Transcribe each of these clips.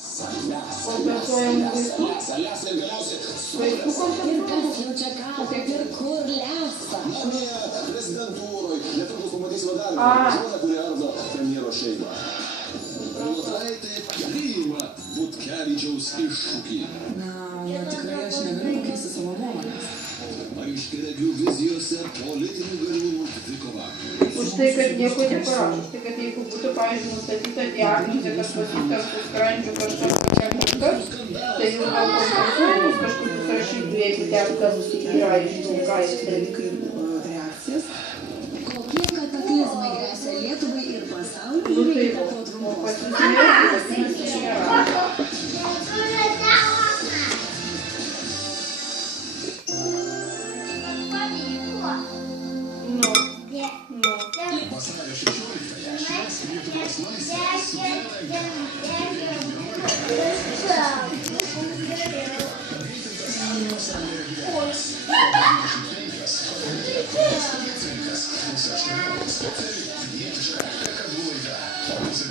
Kompensuojam vaikų. Vaikų kompensuojam. Ir kur lesa? Prezidentūroj. Netrukus pamatysime dar vieną, kuri ardo premjero šeimą. Lutaitė priima Butkevičiaus iššūkį. Na, tikrai aš negaliu pakeisti savo nuomonės. Aiškiaregių vizijose politinių galiūnų dvikova. Už tai, kad nieko neparašo. Už tai, kad jeigu būtų, pavyzdžiui, nustatyta diagnozė, kad pasistas su skrandžiu kažkas, tai jau gal kompensuojamas kažkur susirašytų, jeigu ten kas yra išdulkais dalykai reakcijas. Kokie kataklizmai grėsia Lietuvai ir pasauliui Nu tai, reikia po trumpos. pasisimėti nėra. Vasario 16-ąją švęs Lietuvos laisvę su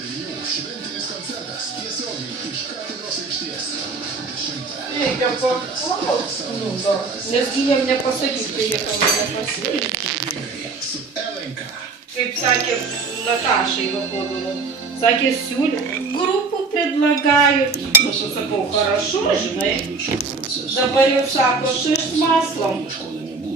šventinis koncertas tiesiogiai iš katedros aikštės. Reikia paklaus. Nes jiem nepasakys, tai jie tau nepasakys. Su LNK. Kaip sakė Natašai Vakodovo, sakė, siūlė, grupų предлагают. Ну, что sakau, хорошо, žinai. Dabar jau sako, что с маслом.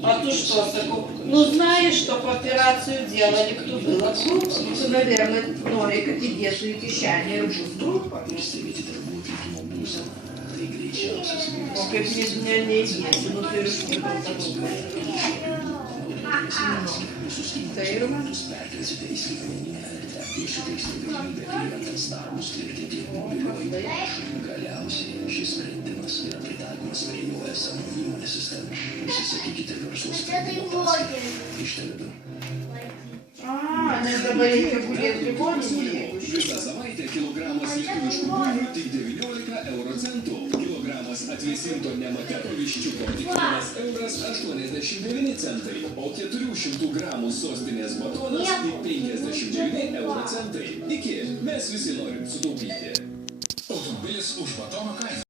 А то что, sakau, ну знаешь, что по операцию делали, кто было группа. Ну, наверное, нori, kad įdėtų į kišenę ir bus группа. O kaip neįdėsi, nu tai ir užkirta. Tai ir man. Galiausiai šis sprendimas yra pritaikomas prie jų esamų įmonės sistemų. Užsisakykite verslo sprendimo paskaitą iš Tele2. Nes dabar reikia gulėti ligoninėje. Visą savaitę kilogramas lietuviškų bulvių tik 19 euro centų. Kilogramas atvėsinto nemateto viščiuko tik 1,89 centai, o 400 gramų sostinės batonas tik 59 euro centai. Iki, mes visi norim sutaupyti. Automobilis už batono kainą.